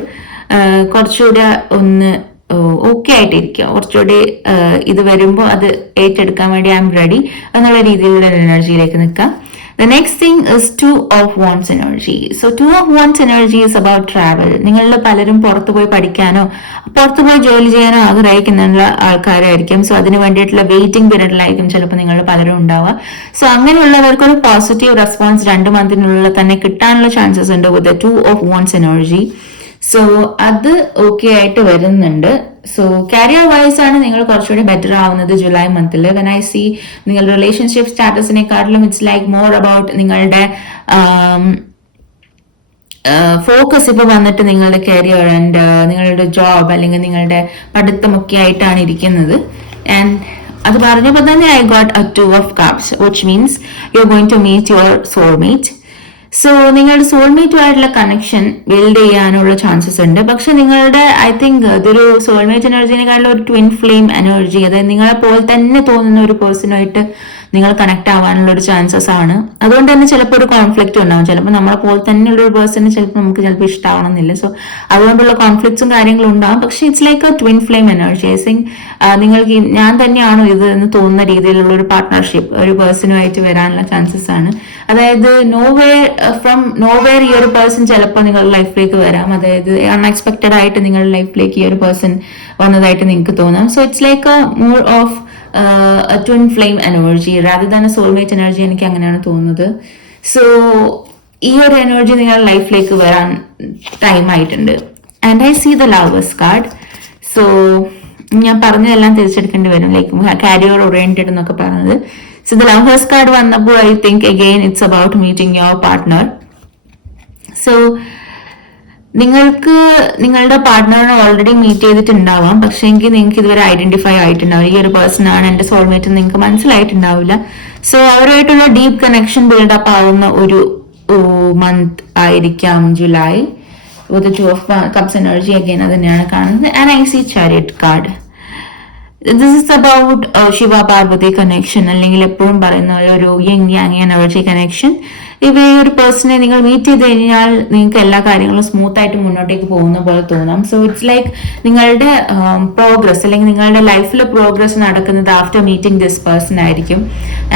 കുറച്ചുകൂടെ ഒന്ന് ഓക്കെ ആയിട്ടിരിക്കുക, കുറച്ചുകൂടി ഇത് വരുമ്പോൾ അത് ഏറ്റെടുക്കാൻ വേണ്ടി ഐ എം റെഡി എന്നുള്ള രീതിയിലുള്ള എനർജിയിലേക്ക് നിൽക്കാം. The next thing is 2 of Wands energy. So 2 of Wands energy is about travel. നിങ്ങളിൽ പലരും പുറത്തു പോയി പഠിക്കാനോ പുറത്തു പോയി ജോലി ചെയ്യാനോ ആഗ്രഹിക്കുന്ന ആൾക്കാരായിരിക്കും. സോ അതിന് വേണ്ടിയിട്ടുള്ള വെയിറ്റിംഗ് പീരീഡിലായിരിക്കും ചിലപ്പോൾ നിങ്ങൾ പലരും ഉണ്ടാവുക. സോ അങ്ങനെയുള്ളവർക്ക് ഒരു പോസിറ്റീവ് റെസ്പോൺസ് 2 മന്തിനുള്ളിൽ തന്നെ കിട്ടാനുള്ള ചാൻസസ് ഉണ്ട് വിത്ത് 2 of Wands energy. സോ അത് ഓക്കെ ആയിട്ട് വരുന്നുണ്ട്. സോ കരിയർ വൈസ് ആണ് നിങ്ങൾ കുറച്ചുകൂടി ബെറ്റർ ആവുന്നത് ജൂലൈ മന്തിൽ. വെൻ ഐ സി നിങ്ങളുടെ റിലേഷൻഷിപ്പ് സ്റ്റാറ്റസിനെക്കാട്ടിലും ഇറ്റ്സ് ലൈക്ക് മോർ അബൌട്ട് നിങ്ങളുടെ ഫോക്കസ് ഇപ്പൊ വന്നിട്ട് നിങ്ങളുടെ കരിയർ ആൻഡ് നിങ്ങളുടെ ജോബ് അല്ലെങ്കിൽ നിങ്ങളുടെ പഠിത്തമൊക്കെ ആയിട്ടാണ് ഇരിക്കുന്നത്. ആൻഡ് അത് പറഞ്ഞപ്പോൾ തന്നെ I got a 2 of Cups, which means you're going to meet your soulmate. So നിങ്ങളുടെ സോൾമേറ്റുമായിട്ടുള്ള കണക്ഷൻ ബിൽഡ് ചെയ്യാനുള്ള ചാൻസസ് ഉണ്ട്. പക്ഷെ നിങ്ങളുടെ ഐ തിങ്ക് ഇതൊരു സോൾമേറ്റ് എനർജിനെക്കാളും ഒരു ട്വിൻ ഫ്ലെയിം എനർജി, അതായത് നിങ്ങളെ പോലെ തന്നെ തോന്നുന്ന ഒരു പേഴ്സണുമായിട്ട് നിങ്ങൾ കണക്ട് ആവാനുള്ള ഒരു ചാൻസസ് ആണ്. അതുകൊണ്ട് തന്നെ ചിലപ്പോൾ ഒരു കോൺഫ്ലിക്റ്റ് ഉണ്ടാവും. ചിലപ്പോൾ നമ്മളെ പോലെ തന്നെയുള്ള ഒരു പേഴ്സണെ ചിലപ്പോൾ നമുക്ക് ചിലപ്പോൾ ഇഷ്ടമാവണമെന്നില്ല. സോ അതുകൊണ്ടുള്ള കോൺഫ്ലിക്ട്സും കാര്യങ്ങളും ഉണ്ടാവും. പക്ഷെ it's like A twin flame energy. I think നിങ്ങൾക്ക് ഞാൻ തന്നെയാണോ ഇത് എന്ന് തോന്നുന്ന രീതിയിലുള്ള ഒരു പാർട്ട്ണർഷിപ്പ് ഒരു പേഴ്സണുമായിട്ട് വരാനുള്ള ചാൻസസ് ആണ്. അതായത് ഫ്രം നോവേർ ഈ ഒരു പേഴ്സൺ ചിലപ്പോൾ നിങ്ങളുടെ ലൈഫിലേക്ക് വരാം. അതായത് അൺഎക്സ്പെക്ടഡ് ആയിട്ട് നിങ്ങളുടെ ലൈഫിലേക്ക് ഈ ഒരു പേഴ്സൺ വന്നതായിട്ട് നിങ്ങൾക്ക് തോന്നാം. So it's like A more of twin flame energy rather than soulmate energy, എനിക്ക് അങ്ങനെയാണ് തോന്നുന്നത്. സോ ഈ ഒരു എനർജി നിങ്ങളുടെ ലൈഫിലേക്ക് വരാൻ ടൈം ആയിട്ടുണ്ട്. And I see the lovers card. So ഞാൻ പറഞ്ഞതെല്ലാം തിരിച്ചെടുക്കേണ്ടി വരും, ലൈക്ക് കാരിയർ ഓറിയന്റഡ് എന്നൊക്കെ പറഞ്ഞത്. സോ ദ ലവേഴ്സ് കാർഡ് വന്നപ്പോൾ I think again it's about meeting your partner. So നിങ്ങൾക്ക് നിങ്ങളുടെ പാർട്ട്ണറിനെ ഓൾറെഡി മീറ്റ് ചെയ്തിട്ടുണ്ടാവാം, പക്ഷേ എങ്കിൽ നിങ്ങൾക്ക് ഇതുവരെ ഐഡന്റിഫൈ ആയിട്ടുണ്ടാവും ഈ ഒരു പേഴ്സൺ ആണ് എന്റെ സോൾമേറ്റ് എന്ന് നിങ്ങൾക്ക് മനസ്സിലായിട്ടുണ്ടാവില്ല. സോ അവരുമായിട്ടുള്ള ഡീപ്പ് കണക്ഷൻ ബിൽഡപ്പ് ആവുന്ന ഒരു മന്ത് ആയിരിക്കാം July. With 2 of Cups energy again അത് തന്നെയാണ് കാണുന്നത്. And I see chariot card. This is about Shiva Parvati connection, അല്ലെങ്കിൽ എപ്പോഴും പറയുന്ന ഒരു യങ് യാങ് എനർജി കണക്ഷൻ. ഇവ ഈ ഒരു പേഴ്സണെ നിങ്ങൾ മീറ്റ് ചെയ്ത് കഴിഞ്ഞാൽ നിങ്ങൾക്ക് എല്ലാ കാര്യങ്ങളും സ്മൂത്ത് ആയിട്ട് മുന്നോട്ടേക്ക് പോകുന്ന പോലെ തോന്നാം. സോ ഇറ്റ്സ് ലൈക്ക് നിങ്ങളുടെ പ്രോഗ്രസ് അല്ലെങ്കിൽ നിങ്ങളുടെ ലൈഫിൽ പ്രോഗ്രസ് നടക്കുന്നത് ആഫ്റ്റർ മീറ്റിംഗ് ദിസ് പേഴ്സൺ ആയിരിക്കും.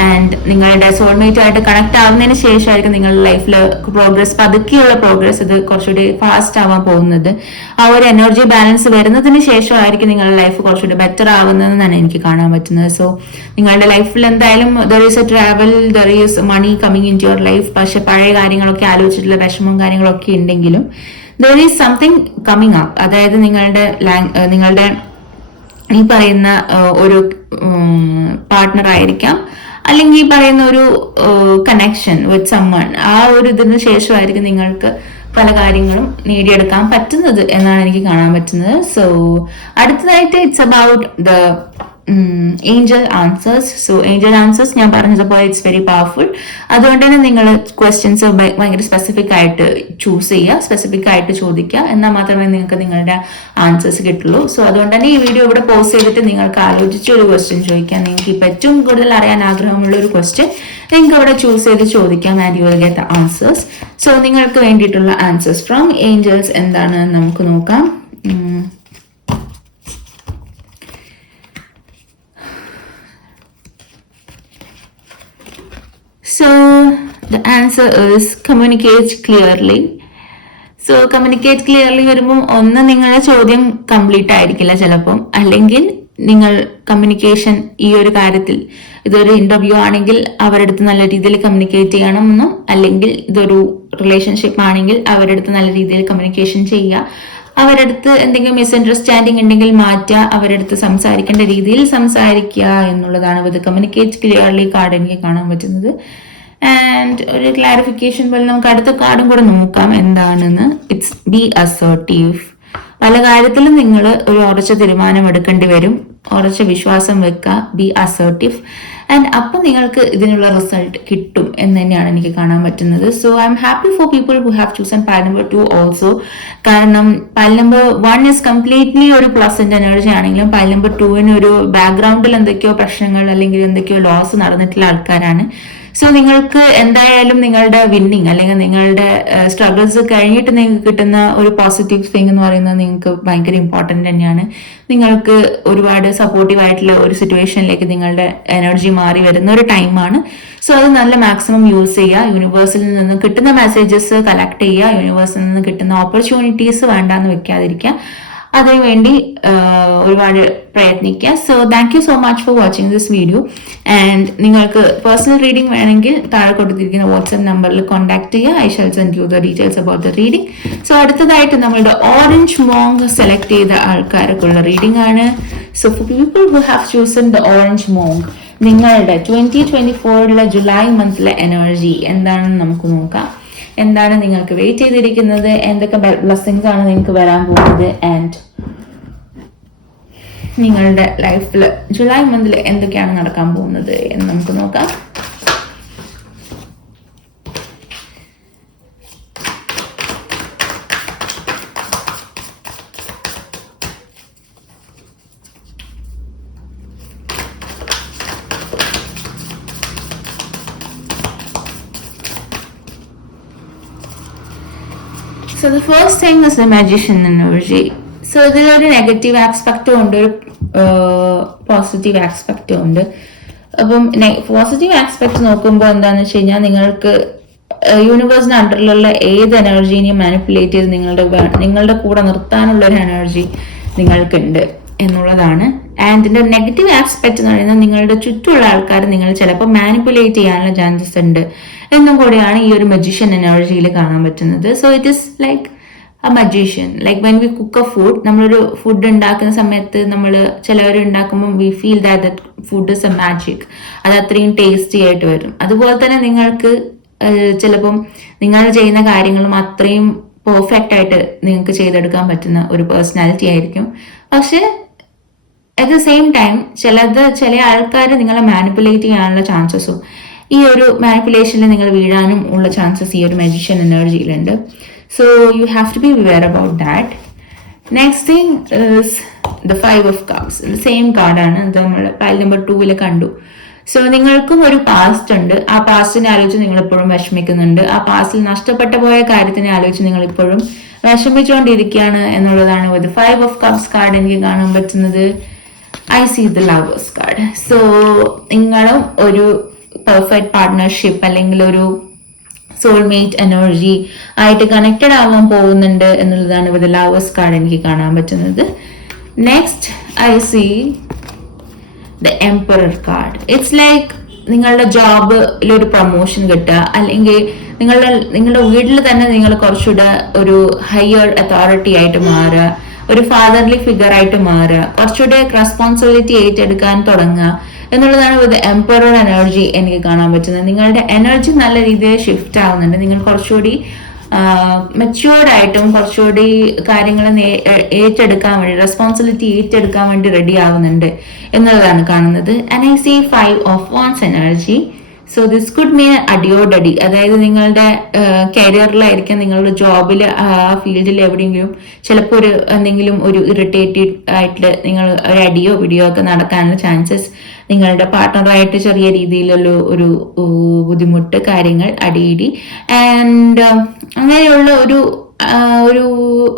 ആൻഡ് നിങ്ങളുടെ സോൾമേറ്റ് ആയിട്ട് കണക്ട് ആവുന്നതിന് ശേഷമായിരിക്കും നിങ്ങളുടെ ലൈഫിൽ പ്രോഗ്രസ്, പതുക്കെയുള്ള പ്രോഗ്രസ് ഇത് കുറച്ചുകൂടി ഫാസ്റ്റ് ആവാൻ പോകുന്നത്. ആ ഒരു എനർജി ബാലൻസ് വരുന്നതിന് ശേഷമായിരിക്കും നിങ്ങളുടെ ലൈഫ് കുറച്ചുകൂടി ബെറ്റർ ആവുന്നതെന്നാണ് എനിക്ക് കാണാൻ പറ്റുന്നത്. സോ നിങ്ങളുടെ ലൈഫിൽ എന്തായാലും there is a travel, there is money coming into your life. പക്ഷെ പഴയ കാര്യങ്ങളൊക്കെ ആലോചിച്ചിട്ടുള്ള വിഷമവും കാര്യങ്ങളൊക്കെ ഉണ്ടെങ്കിലും there is something coming up. അതായത് നിങ്ങളുടെ ഈ പറയുന്ന ഒരു പാർട്ട്ണർ ആയിരിക്കാം, അല്ലെങ്കിൽ ഈ പറയുന്ന ഒരു കണക്ഷൻ വിത്ത് സമ്മൺ, ആ ഒരു ഇതിന് ശേഷമായിരിക്കും നിങ്ങൾക്ക് പല കാര്യങ്ങളും നേടിയെടുക്കാൻ പറ്റുന്നത് എന്നാണ് എനിക്ക് കാണാൻ പറ്റുന്നത്. സോ അടുത്തതായിട്ട് it's about the Angel answers. So Angel answers ഞാൻ പറഞ്ഞതുപോലെ ഇറ്റ്സ് വെരി പവർഫുൾ. അതുകൊണ്ട് തന്നെ നിങ്ങൾ ക്വസ്റ്റ്യൻസ് ഭയങ്കര സ്പെസിഫിക് ആയിട്ട് ചൂസ് ചെയ്യുക, സ്പെസിഫിക് ആയിട്ട് ചോദിക്കുക, എന്നാൽ മാത്രമേ നിങ്ങൾക്ക് നിങ്ങളുടെ ആൻസേഴ്സ് കിട്ടുള്ളൂ. സോ അതുകൊണ്ട് തന്നെ ഈ വീഡിയോ ഇവിടെ പോസ്റ്റ് ചെയ്തിട്ട് നിങ്ങൾക്ക് ആലോചിച്ച് ഒരു ക്വസ്റ്റ്യൻ ചോദിക്കാം. നിങ്ങൾക്ക് ഇപ്പം ഏറ്റവും കൂടുതൽ അറിയാൻ ആഗ്രഹമുള്ള ഒരു ക്വസ്റ്റ്യൻ നിങ്ങൾക്ക് അവിടെ ചൂസ് ചെയ്ത് ചോദിക്കാം, and you will get the answers. സോ നിങ്ങൾക്ക് വേണ്ടിയിട്ടുള്ള ആൻസേഴ്സ് ഫ്രം ഏഞ്ചൽസ് എന്താണെന്ന് നമുക്ക് നോക്കാം. So the answer is communicate clearly. So communicate clearly വരുമ്പോൾ ഒന്ന് നിങ്ങളുടെ ചോദ്യം കംപ്ലീറ്റ് ആയിരിക്കില്ല ചിലപ്പം, അല്ലെങ്കിൽ നിങ്ങൾ കമ്മ്യൂണിക്കേഷൻ ഈ ഒരു കാര്യത്തിൽ ഇതൊരു ഇന്റർവ്യൂ ആണെങ്കിൽ അവരുടെ അടുത്ത് നല്ല രീതിയിൽ കമ്മ്യൂണിക്കേറ്റ് ചെയ്യണമെന്നും, അല്ലെങ്കിൽ ഇതൊരു റിലേഷൻഷിപ്പ് ആണെങ്കിൽ അവരുടെ അടുത്ത് നല്ല രീതിയിൽ കമ്മ്യൂണിക്കേഷൻ ചെയ്യുക, അവരുടെ അടുത്ത് എന്തെങ്കിലും മിസ്അണ്ടർസ്റ്റാൻഡിങ് ഉണ്ടെങ്കിൽ മാറ്റുക, അവരുടെ അടുത്ത് സംസാരിക്കേണ്ട രീതിയിൽ സംസാരിക്കുക എന്നുള്ളതാണ് വിത്ത് കമ്മ്യൂണിക്കേറ്റ് ക്ലിയർലി കാർഡ് എനിക്ക് കാണാൻ പറ്റുന്നത്. ആൻഡ് ഒരു ക്ലാരിഫിക്കേഷൻ പോലെ നമുക്ക് അടുത്ത കാർഡും കൂടെ നോക്കാം എന്താണെന്ന്. It's B assertive. പല കാര്യത്തിലും നിങ്ങൾ ഒരു ഉറച്ച തീരുമാനം എടുക്കേണ്ടി വരും, ഉറച്ച വിശ്വാസം വെക്കുക, ബി അസേർട്ടീവ്, ആൻഡ് അപ്പം നിങ്ങൾക്ക് ഇതിനുള്ള റിസൾട്ട് കിട്ടും എന്ന് തന്നെയാണ് എനിക്ക് കാണാൻ പറ്റുന്നത്. So I am happy for people who have chosen pile number 2 also. കാരണം പൈൽ നമ്പർ 1 ഇസ് കംപ്ലീറ്റ്ലി ഒരു പ്ലസന്റ് എനർജി ആണെങ്കിലും പൈൽ നമ്പർ 2 ഒരു ബാക്ക്ഗ്രൗണ്ടിൽ എന്തൊക്കെയോ പ്രശ്നങ്ങൾ അല്ലെങ്കിൽ എന്തൊക്കെയോ ലോസ് നടന്നിട്ടുള്ള ആൾക്കാരാണ്. സോ നിങ്ങൾക്ക് എന്തായാലും നിങ്ങളുടെ വിന്നിങ് അല്ലെങ്കിൽ നിങ്ങളുടെ സ്ട്രഗിൾസ് കഴിഞ്ഞിട്ട് നിങ്ങൾക്ക് കിട്ടുന്ന ഒരു പോസിറ്റീവ് തിങ് എന്ന് പറയുന്നത് നിങ്ങൾക്ക് ഭയങ്കര ഇമ്പോർട്ടൻ്റ് തന്നെയാണ്. നിങ്ങൾക്ക് ഒരുപാട് സപ്പോർട്ടീവ് ആയിട്ടുള്ള ഒരു സിറ്റുവേഷനിലേക്ക് നിങ്ങളുടെ എനർജി മാറി വരുന്ന ഒരു ടൈമാണ്. സോ അത് നല്ല മാക്സിമം യൂസ് ചെയ്യുക. യൂണിവേഴ്സിൽ നിന്ന് കിട്ടുന്ന മെസ്സേജസ് കളക്ട് ചെയ്യുക, യൂണിവേഴ്സിൽ നിന്ന് കിട്ടുന്ന ഓപ്പർച്യൂണിറ്റീസ് വേണ്ടാന്ന് വെക്കാതിരിക്കുക, അതിനുവേണ്ടി ഒരുപാട് പ്രയത്നിക്കുക. So thank you so much for watching this video. And നിങ്ങൾക്ക് പേഴ്സണൽ റീഡിംഗ് വേണമെങ്കിൽ താഴെ കൊടുത്തിരിക്കുന്ന വാട്സ്ആപ്പ് നമ്പറിൽ കോൺടാക്ട് ചെയ്യുക. I shall send you the details about the reading. So അടുത്തതായിട്ട് നമ്മളുടെ ഓറഞ്ച് മോങ് സെലക്ട് ചെയ്ത ആൾക്കാർക്കുള്ള റീഡിംഗ് ആണ്. So for people who have chosen the orange മോങ്, നിങ്ങളുടെ 2024 ജൂലൈ മന്തിലെ എനർജി എന്താണെന്ന് നമുക്ക് നോക്കാം. എന്താണ് നിങ്ങൾക്ക് വെയിറ്റ് ചെയ്തിരിക്കുന്നത്, എന്തൊക്കെ ബ്ലെസ്സിങ്സ് ആണ് നിങ്ങൾക്ക് വരാൻ പോകുന്നത്, ആൻഡ് നിങ്ങളുടെ ലൈഫിൽ ജൂലൈ മന്തിൽ എന്തൊക്കെയാണ് നടക്കാൻ പോകുന്നത് എന്ന് നമുക്ക് നോക്കാം. So the first thing is the magician energy. So ഇതിലൊരു നെഗറ്റീവ് ആസ്പെക്റ്റും ഉണ്ട്, ഒരു പോസിറ്റീവ് ആസ്പെക്റ്റും ഉണ്ട്. അപ്പം പോസിറ്റീവ് ആസ്പെക്ട് നോക്കുമ്പോൾ എന്താണെന്ന് വെച്ച് കഴിഞ്ഞാൽ നിങ്ങൾക്ക് യൂണിവേഴ്സിന് അണ്ടറിലുള്ള ഏത് എനർജീനെയും മാനിപ്പുലേറ്റ് ചെയ്ത് നിങ്ങളുടെ കൂടെ നിർത്താനുള്ള ഒരു എനർജി നിങ്ങൾക്കുണ്ട് എന്നുള്ളതാണ്. ആൻഡ് ഇതിന്റെ നെഗറ്റീവ് ആസ്പെക്ട് എന്ന് പറയുന്നത് നിങ്ങളുടെ ചുറ്റുമുള്ള ആൾക്കാർ നിങ്ങൾ ചിലപ്പോൾ മാനിപ്പുലേറ്റ് ചെയ്യാനുള്ള ചാൻസസ് ഉണ്ട് എന്നും കൂടെയാണ് ഈ ഒരു മജീഷ്യൻ എനർജിയിൽ കാണാൻ പറ്റുന്നത്. So it is like A magician. Like when we cook A food, നമ്മളൊരു ഫുഡ് ഉണ്ടാക്കുന്ന സമയത്ത് നമ്മൾ ചിലവർ ഉണ്ടാക്കുമ്പോൾ we feel that food is A magic, അത് അത്രയും ടേസ്റ്റി ആയിട്ട് വരും. അതുപോലെ തന്നെ നിങ്ങൾക്ക് ചിലപ്പം നിങ്ങൾ ചെയ്യുന്ന കാര്യങ്ങളും അത്രയും പെർഫെക്റ്റ് ആയിട്ട് നിങ്ങൾക്ക് ചെയ്തെടുക്കാൻ പറ്റുന്ന ഒരു പേഴ്സണാലിറ്റി ആയിരിക്കും. പക്ഷെ അറ്റ് ദ സെയിം ടൈം ചില ആൾക്കാർ നിങ്ങളെ മാനിപ്പുലേറ്റ് ചെയ്യാനുള്ള ചാൻസസും ഈ ഒരു മാനിപ്പുലേഷനിൽ നിങ്ങൾ വീഴാനും ഉള്ള ചാൻസസ് ഈ ഒരു മജീഷ്യൻ എനർജിയിലുണ്ട്. So you have to be aware about that. Next thing is the 5 of Cups. Same കാർഡാണ്, ഇത് നമ്മൾ പൈൽ നമ്പർ 2 കണ്ടു. സോ നിങ്ങൾക്കും ഒരു പാസ്റ്റ് ഉണ്ട്. ആ പാസ്റ്റിനെ ആലോചിച്ച് നിങ്ങൾ ഇപ്പോഴും വിഷമിക്കുന്നുണ്ട്. ആ പാസ്റ്റിൽ നഷ്ടപ്പെട്ടു പോയ കാര്യത്തിനെ ആലോചിച്ച് നിങ്ങൾ ഇപ്പോഴും വിഷമിച്ചുകൊണ്ടിരിക്കുകയാണ് എന്നുള്ളതാണ് വിത്ത് 5 of Cups കാർഡ് എനിക്ക് കാണാൻ പറ്റുന്നത്. I see the lovers card. So നിങ്ങളും ഒരു പെർഫെക്റ്റ് പാർട്ട്ണർഷിപ്പ് അല്ലെങ്കിൽ ഒരു സോൾമേറ്റ് എനർജി ആയിട്ട് കണക്റ്റഡ് ആവാൻ പോകുന്നുണ്ട് എന്നുള്ളതാണ് ഇവിടെ ലവേഴ്സ് കാർഡ് എനിക്ക് കാണാൻ പറ്റുന്നത്. Next I see the emperor card. It's like നിങ്ങളുടെ ജോബിൽ ഒരു പ്രൊമോഷൻ കിട്ടുക, അല്ലെങ്കിൽ നിങ്ങളുടെ വീട്ടിൽ തന്നെ നിങ്ങൾ കുറച്ചുകൂടെ ഒരു ഹയർ അതോറിറ്റി ആയിട്ട് മാറുക, ഒരു ഫാദർലി ഫിഗർ ആയിട്ട് മാറുക, കുറച്ചുകൂടെ റെസ്പോൺസിബിലിറ്റി ഏറ്റെടുക്കാൻ തുടങ്ങുക എന്നുള്ളതാണ് വിത്ത് എംപറർ എനർജി എനിക്ക് കാണാൻ പറ്റുന്നത്. നിങ്ങളുടെ എനർജി നല്ല രീതിയിൽ ഷിഫ്റ്റ് ആവുന്നുണ്ട്. നിങ്ങൾ കുറച്ചുകൂടി മെച്യൂർഡ് ആയിട്ടും കുറച്ചുകൂടി കാര്യങ്ങൾ ഏറ്റെടുക്കാൻ വേണ്ടി, റെസ്പോൺസിബിലിറ്റി ഏറ്റെടുക്കാൻ വേണ്ടി റെഡി ആവുന്നുണ്ട് എന്നുള്ളതാണ് കാണുന്നത്. And I see 5 of Wands energy. So this could mean അടിയോടടി, അതായത് നിങ്ങളുടെ കരിയറിലായിരിക്കാം, നിങ്ങളുടെ ജോബിൽ ആ ഫീൽഡിൽ എവിടെയെങ്കിലും ചിലപ്പോൾ എന്തെങ്കിലും ഒരു ഇറിറ്റേറ്റഡ് ആയിട്ട് നിങ്ങൾ ഒരു അടിയോ പിടിയോ ഒക്കെ നടക്കാനുള്ള ചാൻസസ്, നിങ്ങളുടെ പാർട്ട്ണറായിട്ട് ചെറിയ രീതിയിലുള്ള ഒരു ബുദ്ധിമുട്ട്, കാര്യങ്ങൾ, അടിയിടി ആൻഡ് അങ്ങനെയുള്ള ഒരു ഒരു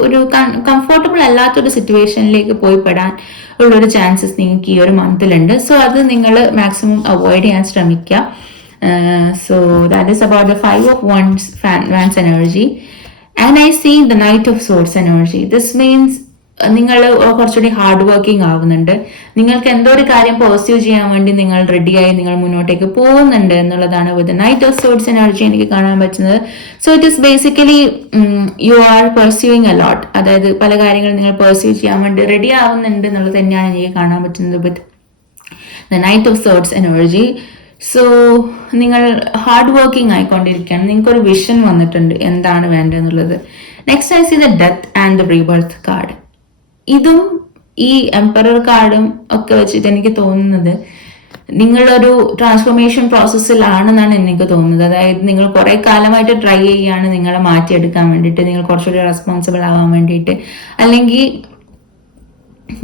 ഒരു കംഫർട്ടബിൾ അല്ലാത്തൊരു സിറ്റുവേഷനിലേക്ക് പോയി പെടാൻ ഉള്ളൊരു ചാൻസസ് നിങ്ങൾക്ക് ഈ ഒരു മന്തിലുണ്ട്. സോ അത് നിങ്ങൾ മാക്സിമം അവോയ്ഡ് ചെയ്യാൻ ശ്രമിക്കുക. So that is about the 5 of Wands energy. And I see the Knight of Swords energy. This means നിങ്ങൾ കുറച്ചുകൂടി ഹാർഡ് വർക്കിംഗ് ആവുന്നുണ്ട്. നിങ്ങൾക്ക് എന്തോ ഒരു കാര്യം പെർസ്യൂ ചെയ്യാൻ വേണ്ടി നിങ്ങൾ റെഡിയായി നിങ്ങൾ മുന്നോട്ടേക്ക് പോകുന്നുണ്ട് എന്നുള്ളതാണ് വിത്ത് നൈറ്റ് ഓഫ് സോർഡ്സ് എനർജി എനിക്ക് കാണാൻ പറ്റുന്നത്. So it is basically you are pursuing a lot, അതായത് പല കാര്യങ്ങളും നിങ്ങൾ പെർസ്യൂ ചെയ്യാൻ വേണ്ടി റെഡി ആവുന്നുണ്ട് എന്നുള്ളത് തന്നെയാണ് എനിക്ക് കാണാൻ പറ്റുന്നത് with the knight of swords energy. So നിങ്ങൾ ഹാർഡ് വർക്കിംഗ് ആയിക്കൊണ്ടിരിക്കുകയാണ്. നിങ്ങൾക്കൊരു വിഷൻ വന്നിട്ടുണ്ട് എന്താണ് വേണ്ടതെന്നുള്ളത്. Next I see the death and the rebirth card. ഇതും ഈ എംപറർ കാർഡും ഒക്കെ വെച്ചിട്ട് എനിക്ക് തോന്നുന്നത് നിങ്ങളൊരു ട്രാൻസ്ഫോർമേഷൻ പ്രോസസ്സിലാണെന്നാണ് എനിക്ക് തോന്നുന്നത്. അതായത് നിങ്ങൾ കുറെ കാലമായിട്ട് ട്രൈ ചെയ്യുകയാണ് നിങ്ങളെ മാറ്റിയെടുക്കാൻ വേണ്ടിയിട്ട്, നിങ്ങൾ കുറച്ചുകൂടി റെസ്പോൺസിബിൾ ആവാൻ വേണ്ടിയിട്ട്, അല്ലെങ്കിൽ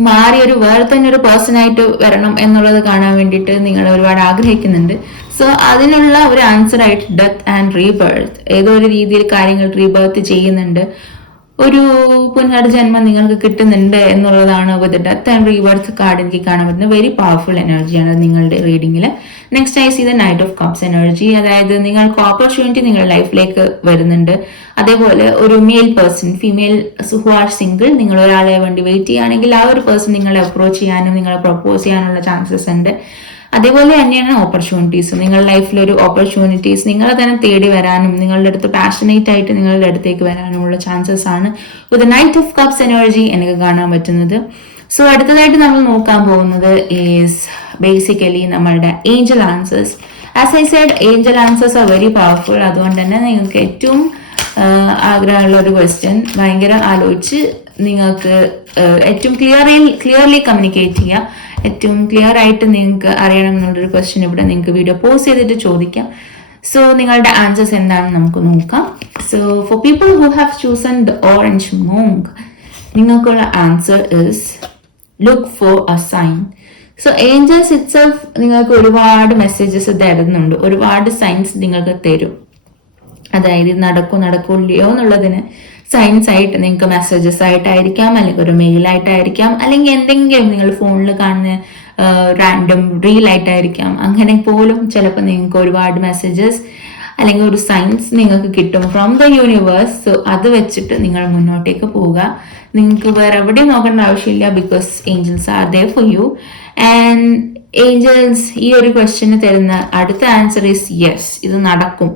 മാറി ഒരു വേറെ തന്നെ ഒരു പേഴ്സൺ ആയിട്ട് വരണം എന്നുള്ളത് കാണാൻ വേണ്ടിയിട്ട് നിങ്ങൾ ഒരുപാട് ആഗ്രഹിക്കുന്നുണ്ട്. സോ അതിനുള്ള ഒരു ആൻസർ ആയിട്ട് ഡെത്ത് ആൻഡ് റീബർത്ത്, ഏതോ ഒരു രീതിയിൽ കാര്യങ്ങൾ റീബർത്ത് ചെയ്യുന്നുണ്ട്, ഒരു പുനർജന്മം നിങ്ങൾക്ക് കിട്ടുന്നുണ്ട് എന്നുള്ളതാണ് with death and rebirth card എനിക്ക് കാണാൻ പറ്റുന്നത്. വെരി പവർഫുൾ എനർജിയാണ് നിങ്ങളുടെ റീഡിങ്ങിൽ. Next I see the knight of cups energy. അതായത് നിങ്ങൾക്ക് ഓപ്പർച്യൂണിറ്റി നിങ്ങളുടെ ലൈഫിലേക്ക് വരുന്നുണ്ട്. അതേപോലെ ഒരു male person, female who are single, നിങ്ങൾ ഒരാളെ വേണ്ടി വെയിറ്റ് ചെയ്യുകയാണെങ്കിൽ ആ ഒരു പേഴ്സൺ നിങ്ങളെ അപ്രോച്ച് ചെയ്യാനും നിങ്ങളെ പ്രപ്പോസ് ചെയ്യാനുള്ള ചാൻസസ് ഉണ്ട്. അതേപോലെ തന്നെയാണ് ഓപ്പർച്യൂണിറ്റീസ്. നിങ്ങളുടെ ലൈഫിൽ ഒരു ഓപ്പർച്യൂണിറ്റീസ് നിങ്ങളെ തന്നെ തേടി വരാനും നിങ്ങളുടെ അടുത്ത് പാഷനേറ്റ് ആയിട്ട് നിങ്ങളുടെ അടുത്തേക്ക് വരാനുമുള്ള ചാൻസസ് ആണ് with knight of cups energy എനിക്ക് കാണാൻ പറ്റുന്നത്. സോ അടുത്തതായിട്ട് നമ്മൾ നോക്കാൻ പോകുന്നത് ഈസ് ബേസിക്കലി നമ്മളുടെ angel answers. As I said, angel answers are very powerful. അതുകൊണ്ട് തന്നെ നിങ്ങൾക്ക് ഏറ്റവും ആഗ്രഹമുള്ള ഒരു ക്വസ്റ്റ്യൻ ഭയങ്കര ആലോചിച്ച് നിങ്ങൾക്ക് ഏറ്റവും ക്ലിയർലി കമ്മ്യൂണിക്കേറ്റ് ചെയ്യുക, ഏറ്റവും ക്ലിയർ ആയിട്ട് നിങ്ങൾക്ക് അറിയണം എന്നുള്ളൊരു ക്വസ്റ്റ്യൻ ഇവിടെ നിങ്ങൾക്ക് വീഡിയോ പോസ്റ്റ് ചെയ്തിട്ട് ചോദിക്കാം. സോ നിങ്ങളുടെ ആൻസേഴ്സ് എന്താണെന്ന് നമുക്ക് നോക്കാം. So for people who have chosen the orange monk, നിങ്ങൾക്കുള്ള answer is look for a sign. So angels itself നിങ്ങൾക്ക് ഒരുപാട് മെസ്സേജസ് തരുന്നുണ്ട്, ഒരുപാട് സൈൻസ് നിങ്ങൾക്ക് തരും. അതായത് നടക്കൂല്ലയോ എന്നുള്ളതിന് സൈൻസ് ആയിട്ട് നിങ്ങൾക്ക് മെസ്സേജസ് ആയിട്ടായിരിക്കാം, അല്ലെങ്കിൽ ഒരു മെയിലായിട്ടായിരിക്കാം, അല്ലെങ്കിൽ എന്തെങ്കിലും നിങ്ങൾ ഫോണിൽ കാണുന്ന റാൻഡം റീൽ ആയിട്ടായിരിക്കാം. അങ്ങനെ പോലും ചിലപ്പോൾ നിങ്ങൾക്ക് ഒരുപാട് മെസ്സേജസ് അല്ലെങ്കിൽ ഒരു സൈൻസ് നിങ്ങൾക്ക് കിട്ടും ഫ്രോം ദ യൂണിവേഴ്സ്. സോ അത് വെച്ചിട്ട് നിങ്ങൾ മുന്നോട്ടേക്ക് പോവുക. നിങ്ങൾക്ക് വേറെ എവിടെയും നോക്കേണ്ട ആവശ്യമില്ല, because angels are there for you. And angels ഈ ഒരു ക്വസ്റ്റ്യന് തരുന്ന അടുത്ത ആൻസർ ഈസ് യെസ്, ഇത് നടക്കും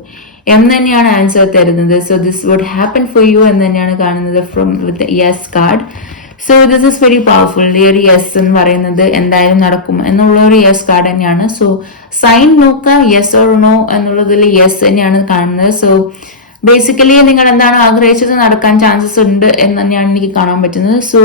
എന്ന് തന്നെയാണ് ആൻസർ തരുന്നത്. So this would happen for you എന്ന് തന്നെയാണ് കാണുന്നത് from with yes card. So this is very powerful. ഈ ഒരു യെസ് എന്ന് പറയുന്നത് എന്തായാലും നടക്കും എന്നുള്ള ഒരു യെസ് കാർഡ് തന്നെയാണ്. സോ സൈൻ നോക്കുക, യെസ് ഓർ നോ എന്നുള്ളതിൽ യെസ് തന്നെയാണ് കാണുന്നത്. സോ ബേസിക്കലി നിങ്ങൾ എന്താണ് ആഗ്രഹിച്ചത് നടക്കാൻ ചാൻസസ് ഉണ്ട് എന്ന് തന്നെയാണ് എനിക്ക് കാണാൻ പറ്റുന്നത്. So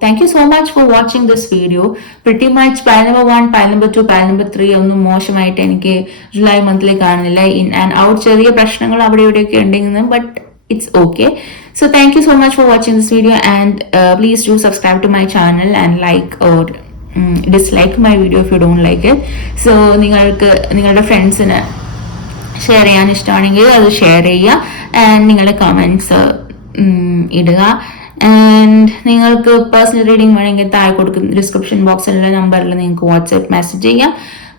thank you so much for watching this video. Pretty much pile number 1, pile number 2, pile number 3 ഒന്നും മോശമായിട്ട് എനിക്ക് ജൂലൈ മന്തിൽ കാണുന്നില്ല. ഇൻ ആൻഡ് ഔട്ട് ചെറിയ പ്രശ്നങ്ങൾ അവിടെ ഇവിടെയൊക്കെ ഉണ്ടെങ്കിലും, but it's okay. So thank you so much for watching this video, and please do subscribe to my channel and like or dislike my video if you don't like it. So നിങ്ങൾക്ക് നിങ്ങളുടെ ഫ്രണ്ട്സിന് share ചെയ്യാൻ ഇഷ്ടമാണെങ്കിൽ അത് share ചെയ്യുക, and നിങ്ങളുടെ comments ഇടുക. And നിങ്ങൾക്ക് പേഴ്സണൽ റീഡിംഗ് വേണമെങ്കിൽ താഴെ കൊടുക്കുന്ന ഡിസ്ക്രിപ്ഷൻ ബോക്സിലുള്ള നമ്പറിൽ നിങ്ങൾക്ക് വാട്സ്ആപ്പ് മെസ്സേജ് ചെയ്യാം.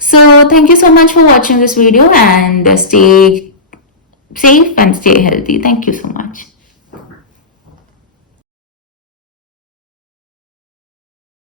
So thank you so much for watching this video, and stay safe and stay healthy. Thank you so much.